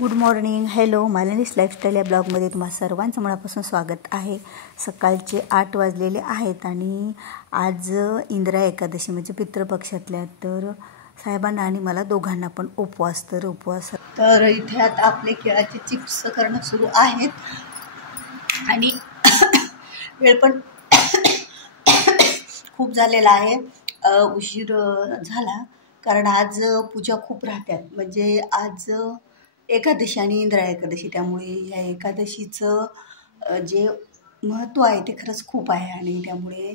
Good morning, hello. मालनीस lifestyle या ब्लॉगमध्ये तुम्हा सर्वांचं मनापासून स्वागत आहे. सकाळचे 8 वाजलेले आहेत आणि आज इंद्रा एकादशी म्हणजे पितृपक्षातल्या, तर साहेबांना आणि मला दोघांना पण उपवास. तर इथे आता आपले केळाचे चिप्स करणं सुरू आहेत आणि वेळ पण खूप झालेला आहे. उशीर झाला कारण आज पूजा खूप राहतात. म्हणजे आज एकादशी आणि इंद्रा एकादशी, त्यामुळे या एकादशीचं जे महत्त्व आहे ते खरंच खूप आहे. आणि त्यामुळे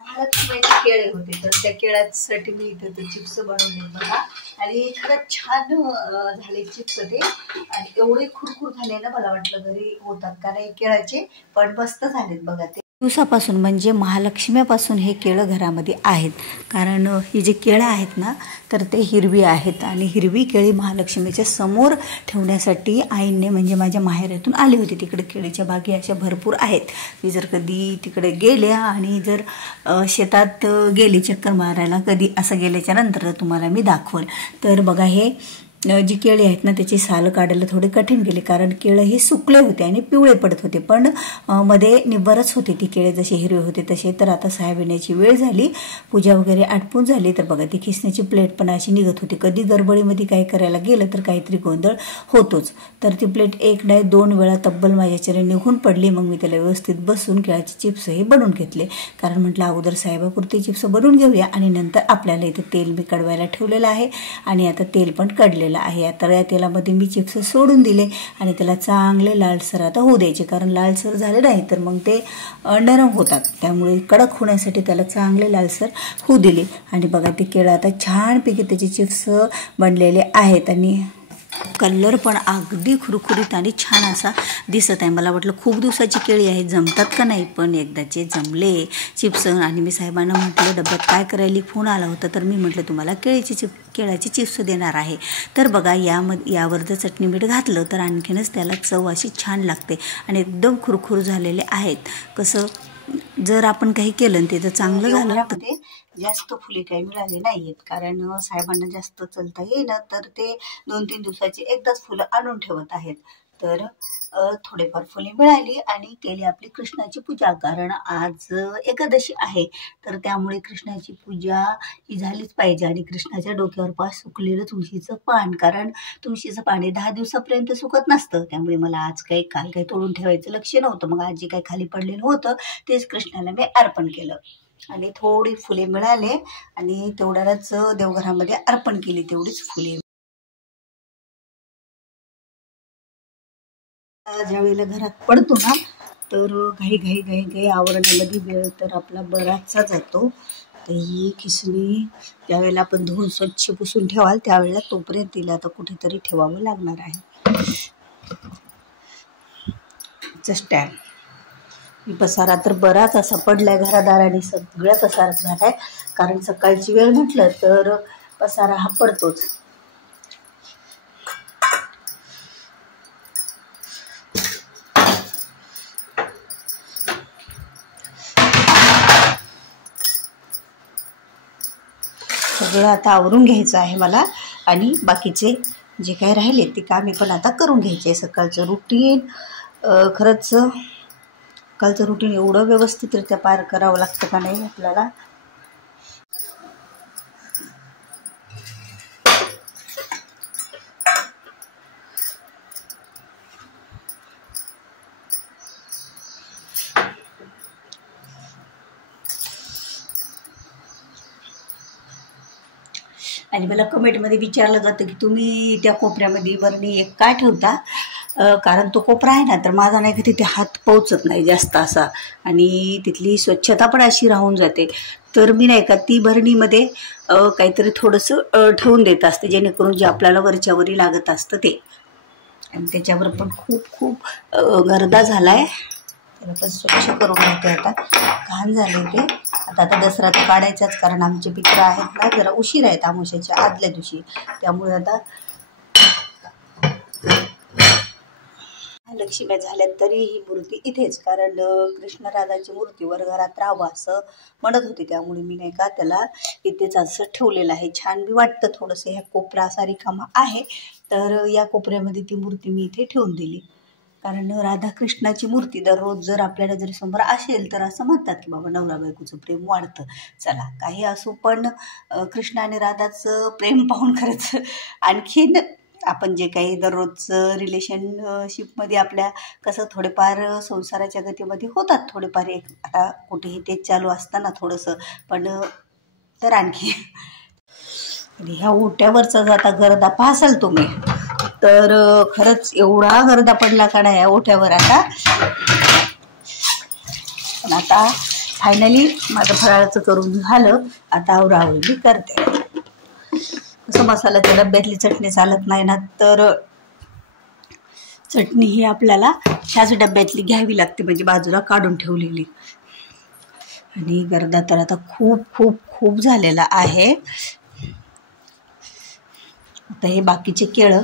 महालक्ष्मीचे केळे होते, तर त्या केळ्यासाठी मी इथे ते चिप्स बनवले बघा. आणि खरंच छान झाले चिप्स ते, आणि एवढे खुरखुर झाले ना, मला वाटलं घरी होतात का नाही केळाचे, पण मस्त झालेत बघा. ते दिवसापासून म्हणजे महालक्ष्मीपासून हे केळं घरामध्ये आहेत. कारण ही जे केळं आहेत ना, तर ते हिरवी आहेत आणि हिरवी केळी महालक्ष्मीच्या समोर ठेवण्यासाठी आईने म्हणजे माझ्या माहेरातून आली होती. तिकडे केळीच्या बागी अशा भरपूर आहेत. मी जर कधी तिकडे गेले आणि जर शेतात गेले चक्कर मारायला कधी, असं गेल्याच्या नंतर तुम्हाला मी दाखवल. तर बघा, हे जी केळी आहेत ना, त्याची साल काढायला थोडे कठीण गेले, कारण केळं हे सुकले होते आणि पिवळे पडत होते, पण मध्ये निब्बरच होते ती केळे जसे हिरवे होते तसे. तर आता साहेब येण्याची वेळ झाली, पूजा वगैरे आटपून झाली. तर बघा, ती खिसण्याची प्लेट पण अशी निघत होती. कधी गडबडीमध्ये काय करायला गेलं तर काहीतरी गोंधळ होतोच. तर ती प्लेट एक नाही 2 वेळा तब्बल माझ्याच्याने निघून पडली. मग मी त्याला व्यवस्थित बसून केळाचे चिप्सही बनवून घेतले, कारण म्हटलं अगोदर साहेबापुरते चिप्स बनवून घेऊया आणि नंतर आपल्याला इथे तेल मी कडवायला ठेवलेलं आहे आणि आता तेल पण कडलेलं आहे. आता या तेलामध्ये मी चिप्स सोडून दिले आणि त्याला चांगले लालसर आता होऊ द्यायचे, कारण लालसर झाले नाही तर मग ते नरम होतात. त्यामुळे कडक होण्यासाठी त्याला चांगले लालसर होऊ दिले. आणि बघा, ते केळं आता छानपैकी त्याचे चिप्स बनलेले आहेत आणि कलर पण अगदी खुरखुरीत आणि छान असा दिसत आहे. मला वाटलं खूप दिवसाची केळी आहेत, जमतात का नाही, पण एकदाचे जमले चिप्स. आणि मी साहेबांना म्हटलं डब्यात काय करायला, फोन आला होता, तर मी म्हटलं तुम्हाला केळ्याची चिप्स देणार आहे. तर बघा, यावर जर चटणी मीठ घातलं तर आणखीनच त्याला चव अशी छान लागते आणि एकदम खुरखुर झालेले आहेत. कसं जर आपण काही केलं ते जर चांगलं झालं तर ते जास्त फुले काही मिळाले नाही आहेत, कारण साहेबांना जास्त चलता येईना, तर ते 2-3 दिवसाची एकदाच फुलं आणून ठेवत आहेत. तर थोडेफार फुले मिळाली आणि केली आपली कृष्णाची पूजा, कारण आज एकादशी आहे. तर त्यामुळे कृष्णाची पूजा ही झालीच पाहिजे. आणि कृष्णाच्या डोक्यावर पास सुकलेलं तुळशीचं पान, कारण तुळशीचं पान हे 10 दिवसापर्यंत सुकत नसतं. त्यामुळे मला आज काल काही तोडून ठेवायचं लक्ष नव्हतं. मग आज जे काही खाली पडलेलं होतं तेच कृष्णाला मी अर्पण केलं आणि थोडी फुले मिळाले आणि तेवढ्यालाच देवघरामध्ये अर्पण केली, तेवढीच फुले. ज्या वेळेला घरात पडतो ना, तर घाई आवरण्यामध्ये वेळ तर आपला बराचसा जातो. तर ही खिसणी ज्यावेळेला आपण धुवून स्वच्छ पुसून ठेवाल त्यावेळेला तोपर्यंत तिला आता कुठेतरी ठेवावं लागणार आहे. स्टँड पसारा तर बराच असा पडलाय, घरादाराने सगळ्या पसारा झालाय, कारण सकाळची वेळ म्हटलं तर पसारा हा पडतोच. सगळं आता आवरून घ्यायचं आहे मला आणि बाकीचे जे काही राहिले ते कामे पण आता करून घ्यायचे. सकाळचं रुटीन खरंच सकाळचं रुटीन एवढं व्यवस्थितरित्या पार करावं लागतं का नाही आपल्याला. आणि मला कमेंटमध्ये विचारलं जातं की तुम्ही त्या कोपऱ्यामध्ये बरणी एक का ठेवता, कारण तो कोपरा आहे ना, तर माझा नाही का तिथे हात पोहोचत नाही जास्त असा आणि तिथली स्वच्छता पण अशी राहून जाते. तर मी नाही का ती भरणीमध्ये काहीतरी थोडंसं ठेवून देत असते, जेणेकरून जे आपल्याला वरच्यावरी लागत असतं ते. आणि त्याच्यावर पण खूप गर्दा झाला आहे. त्याला पण स्वच्छ करून घेते आता, घाण झाले ते. आता दसरा तर काढायचाच, कारण आमचे पित्र आहेत ना जरा उशीर आहेत अमावस्येच्या आदल्या दिवशी. त्यामुळे आता अष्टलक्ष्म्या झाल्यात तरी ही मूर्ती इथेच, कारण कृष्ण राधाची मूर्तीवर घरात राहावं असं म्हणत होते, त्यामुळे मी नाही का त्याला इथेच असं ठेवलेलं आहे. छान बी वाटतं थोडंसं. ह्या कोपरा असा रिकामा आहे, तर या कोपऱ्यामध्ये ती मूर्ती मी इथे ठेवून दिली. कारण राधाकृष्णाची मूर्ती दररोज जर आपल्या नजरेसमोर असेल तर असं म्हणतात की बाबा नवरा बायकोचं प्रेम वाढतं. चला काही असो, पण कृष्ण आणि राधाचं प्रेम पाहून खरंच आणखीन आपण जे काही दररोजचं रिलेशनशिपमध्ये आपल्या कसं थोडेफार संसाराच्या गतीमध्ये होतात थोडेफार एक, आता कुठेही तेच चालू असताना थोडंसं, पण तर आणखी ह्या ओट्यावरचा जर आता गर्दा पाहाल तुम्ही, तर खरंच एवढा गर्दा पडला का नाही या ओठ्यावर आता. पण आता फायनली माझं फराळाचं करून झालं. आता आवरावरी करते. कसं मसाल्याच्या डब्यातली चटणी चालत नाही ना, तर चटणी ही आपल्याला ह्याच डब्यातली घ्यावी लागते, म्हणजे बाजूला काढून ठेवलेली. आणि गर्दा तर आता खूप खूप खूप झालेला आहे. आता हे बाकीचे केळं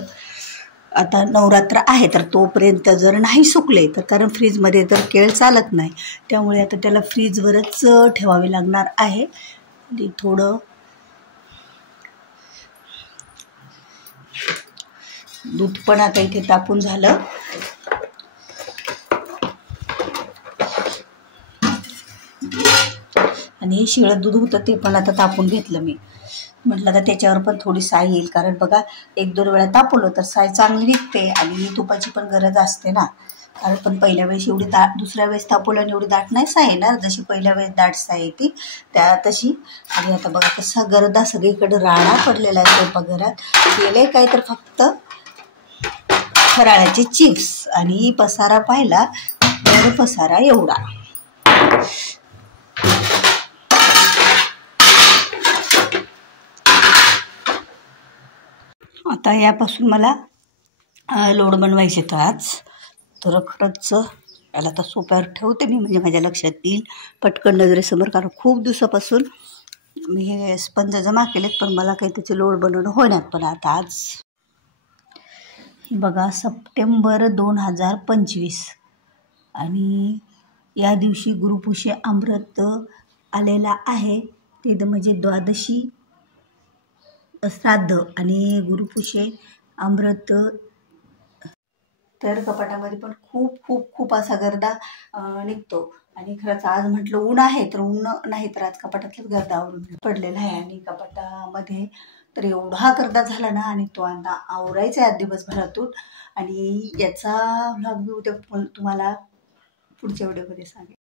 आता नवरात्र आहे तर तोपर्यंत जर नाही सुकले तर, कारण फ्रीजमध्ये तर केळ चालत नाही, त्यामुळे आता त्याला फ्रीजवरच ठेवावे लागणार आहे. आणि थोडं दूध पण आता इथे तापून झालं. आणि हे शिळं दूध होतं ते पण आता तापून घेतलं मी. म्हटलं आता त्याच्यावर पण थोडी साय येईल, कारण बघा 1-2 वेळा तापवलं तर साय चांगली निघते आणि तुपाची पण गरज असते ना. कारण पण पहिल्या वेळेस एवढी दुसऱ्या वेळेस तापवलं आणि एवढी दाट नाही साय येणार, जशी पहिल्या वेळेस दाट साय येते त्या तशी. आणि आता बघा कसा गर्दा सगळीकडे राडा पडलेला आहे स्वयंपाकघरात. केले काय तर फक्त फराळाचे चिप्स, आणि पसारा पाहिला तर पसारा एवढा. आता यापासून मला लोड बनवायचे तर आज, तर खरंच याला आता सोप्यावर ठेवते मी, म्हणजे माझ्या लक्षात येईल पटकन नजरेसमोर. कारण खूप दिवसापासून मी हे स्पंज जमा केलेत, पण मला काही त्याचे लोड बनवणं होणार. पण आता आज बघा सप्टेंबर 2025 आणि या दिवशी गुरुपुष्य अमृत आलेला आहे. ते म्हणजे द्वादशी श्राद्ध आणि गुरुपुष्य अमृत. तर कपाटामध्ये पण खूप खूप खूप असा गर्दा निघतो. आणि खरंच आज म्हटलं ऊन आहे तर ऊन नाही, तर आज कपाटातलाच गर्दा आवरून पडलेला आहे. आणि कपाटामध्ये तर एवढा गर्दा झाला ना, आणि तो आता आवरायचा आहे दिवसभरातून. आणि याचा व्लॉग मी उद्या तुम्हाला पुढच्या व्हिडिओमध्ये सांगेन.